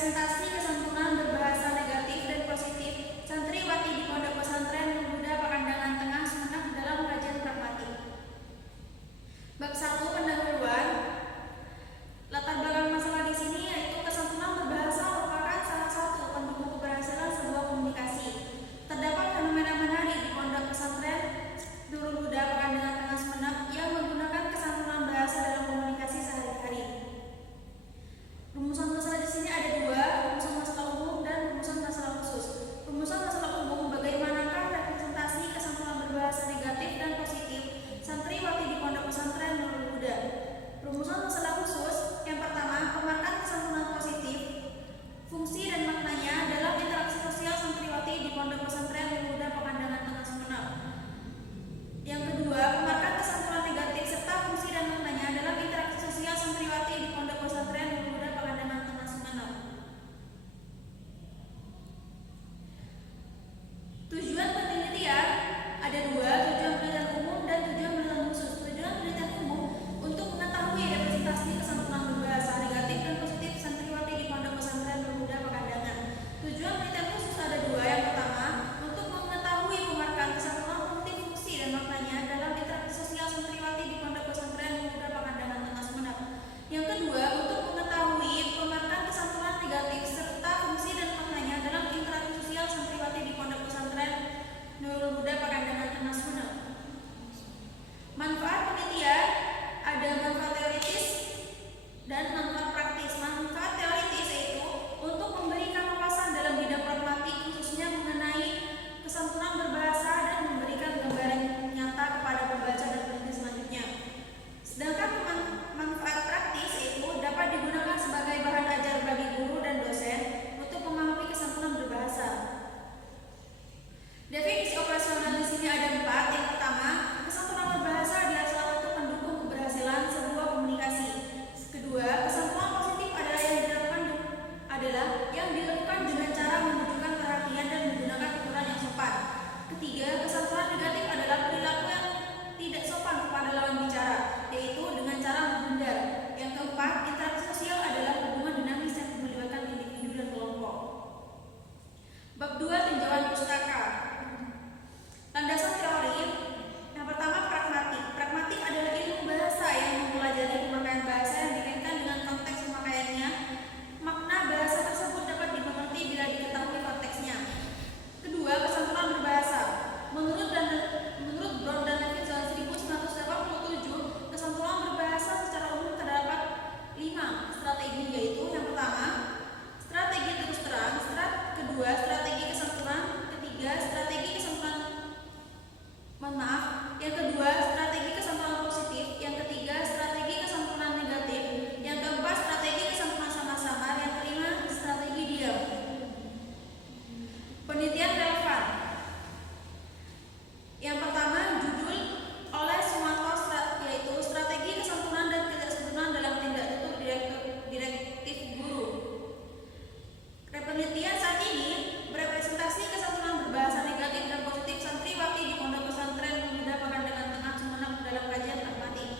Representasi kesantunan berbahasa negatif dan positif santriwati di Pondok Pesantren Nur Huda Pakandanan Tengah Sumeneb dalam kajian pragmatik. Bab 1 pendahuluan. Latar belakang masalah di sini yaitu kesantunan berbahasa merupakan salah satu pendukung keberhasilan sebuah komunikasi. Terdapat fenomena menarik di Pondok Pesantren Nur Huda Pakandanan Tengah Sumeneb yang menggunakan kesantunan bahasa dalam komunikasi sehari-hari. Rumusan masalah di sini ada dua, rumusan masalah umum dan rumusan masalah khusus. Rumusan masalah umum, bagaimanakah representasi kesantunan berbahasa negatif dan positif santriwati di Pondok Pesantren Nur Huda. Rumusan masalah khusus, yang pertama, pemarkan kesantunan positif, fungsi dan maknanya dalam interaksi sosial santriwati di Pondok Pesantren Nur Huda Pakandanan Tengah Sumeneb. Yang kedua, pemarkan kesantunan negatif serta fungsi dan maknanya dalam interaksi sosial santriwati di Pondok Pesantren Nur Huda Pakandanan Tengah Sumeneb. Tujuan penelitian ada dua, tujuan penelitian umum dan tujuan penelitian khusus. Tujuan penelitian umum untuk mengetahui representasi kesantunan berbahasa negatif dan positif santriwati di Pondok Pesantren Nur Huda Pakandanan. Tujuan penelitian khusus ada dua, yang pertama untuk mengetahui pemarkan kesantunan positif fungsi dan maknanya dalam interaksi sosial santriwati di Pondok Pesantren Nur Huda Pakandanan Tengah Sumeneb. Yang kedua untuk mengetahui pemarkan kesantunan negatif serta fungsi dan maknanya dalam interaksi sosial santriwati di Pondok Pesantren Nur Huda Pakandanan Tengah Sumeneb. Manfaat penelitian ada manfaat teoritis dan manfaat praktis. Manfaat teoritis yaitu untuk memberikan wawasan dalam bidang pragmatik khususnya mengenai kesantunan berbahasa dan memberikan gambaran nyata kepada pembaca dan peneliti selanjutnya. Sedangkan manfaat praktis yaitu dapat digunakan sebagai bahan ajar bagi guru dan dosen untuk memahami kesantunan berbahasa. Definisi operasional di sini ada 4. Yang pertama, kesantunan berbahasa adalah salah satu pendukung keberhasilan sebuah komunikasi. Kedua, kesantunan positif adalah yang dilakukan dengan cara menunjukkan perhatian dan menggunakan tuturan yang sopan. Ketiga, kesantunan negatif adalah perilaku yang tidak sopan kepada lawan bicara, yaitu dengan cara menghindar. Yang keempat, interaksi sosial adalah hubungan dinamis yang melibatkan individu dan kelompok. Bab 2 tinjauan pustaka. Landasan teori. Yang pertama, pragmatik. Pragmatik adalah ilmu bahasa yang mempelajari pemakaian bahasa yang dikaitkan dengan konteks pemakaiannya. Makna bahasa tersebut dapat dimengerti bila diketahui konteksnya. Kedua, kesantunan berbahasa. Menurut Brown dan Levinson 1987, kesantunan berbahasa secara umum terdapat 5 strategi, yaitu yang pertama, strategi terus terang, kedua, strategi kesantunan, ketiga, strategi kesantunan yang kedua, strategi kesantunan positif, yang ketiga, strategi kesantunan negatif, yang keempat, strategi kesantunan sama-sama, yang kelima, strategi diam. Penelitian relevan. Yang pertama, judul oleh Sumanto yaitu strategi kesantunan dan ketidaksantunan dalam tindak tutur direktif guru. Penelitian saat ini berepresentasi kesantunan berbahasa negatif dan positif santriwati di Pondok Pesantren Nur Huda Pakandanan Tengah Sumeneb dalam kajian pragmatik.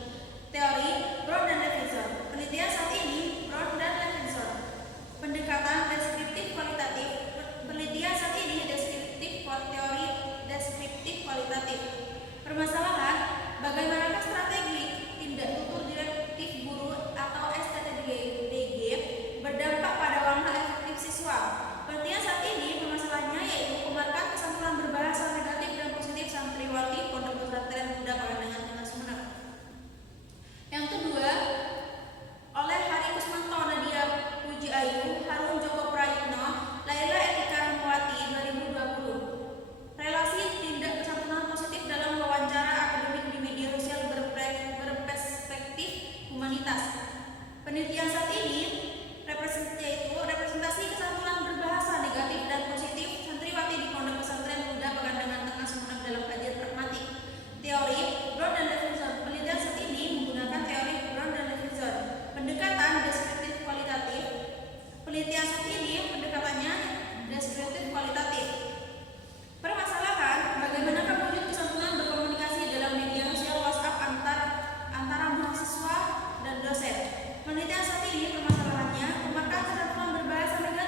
Teori Brown dan Levinson. Penelitian saat ini Brown dan Levinson. Pendekatan deskriptif kualitatif. Penelitian saat ini teori deskriptif kualitatif. Permasalahan, bagaimanakah strategi tindak tutur direktif guru atau STTDG berdampak pada warna efektif siswa. Penelitian saat ini permasalahannya yaitu pemarkan kesantunan berbahasa negatif dan positif santriwati Pondok Pesantren Nur Huda Pakandanan Tengah Sumeneb. Yang kedua, oleh Hari Kusmanto, Nadia Puji Ayu, Harun Joko Prayitno, Laila Etika Rahmawati 2020. Relasi tindak kesantunan positif dalam wawancara akademik di media sosial berperspektif humanitas. Penelitian saat ini representasi kesantunan berbahasa negatif dan positif santriwati di Pondok Pesantren Nur Huda Pakandanan Tengah Sumeneb dalam kajian pragmatik. Teori Brown dan Levinson. Penelitian saat ini menggunakan teori Brown dan Levinson. Pendekatan deskriptif kualitatif. Penelitian saat ini pendekatannya deskriptif kualitatif. Permasalahan, bagaimanakah wujud kesantunan berkomunikasi dalam media sosial WhatsApp antara mahasiswa dan dosen. Penelitian saat ini permasalahannya pemarkan kesantunan berbahasa negatif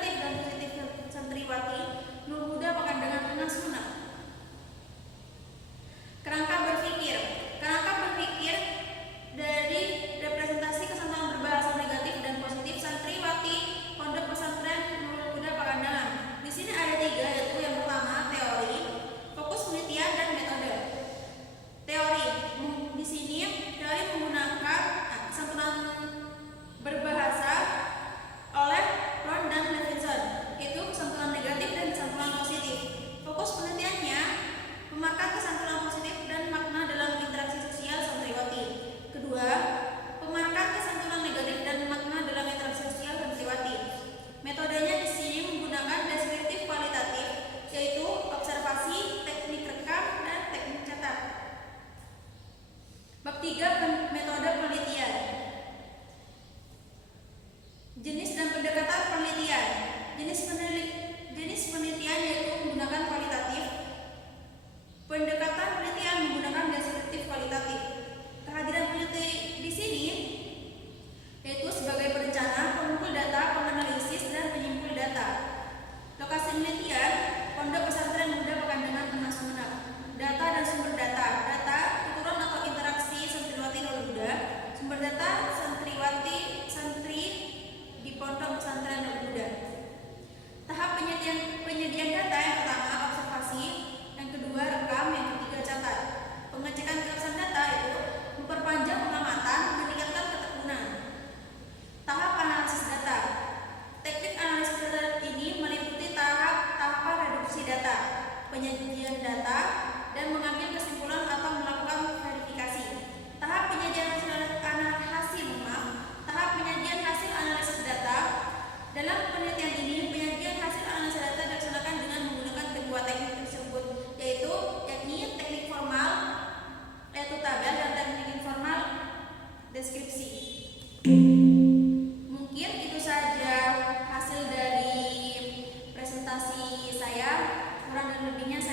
presentasi saya. Kurang dan lebihnya saya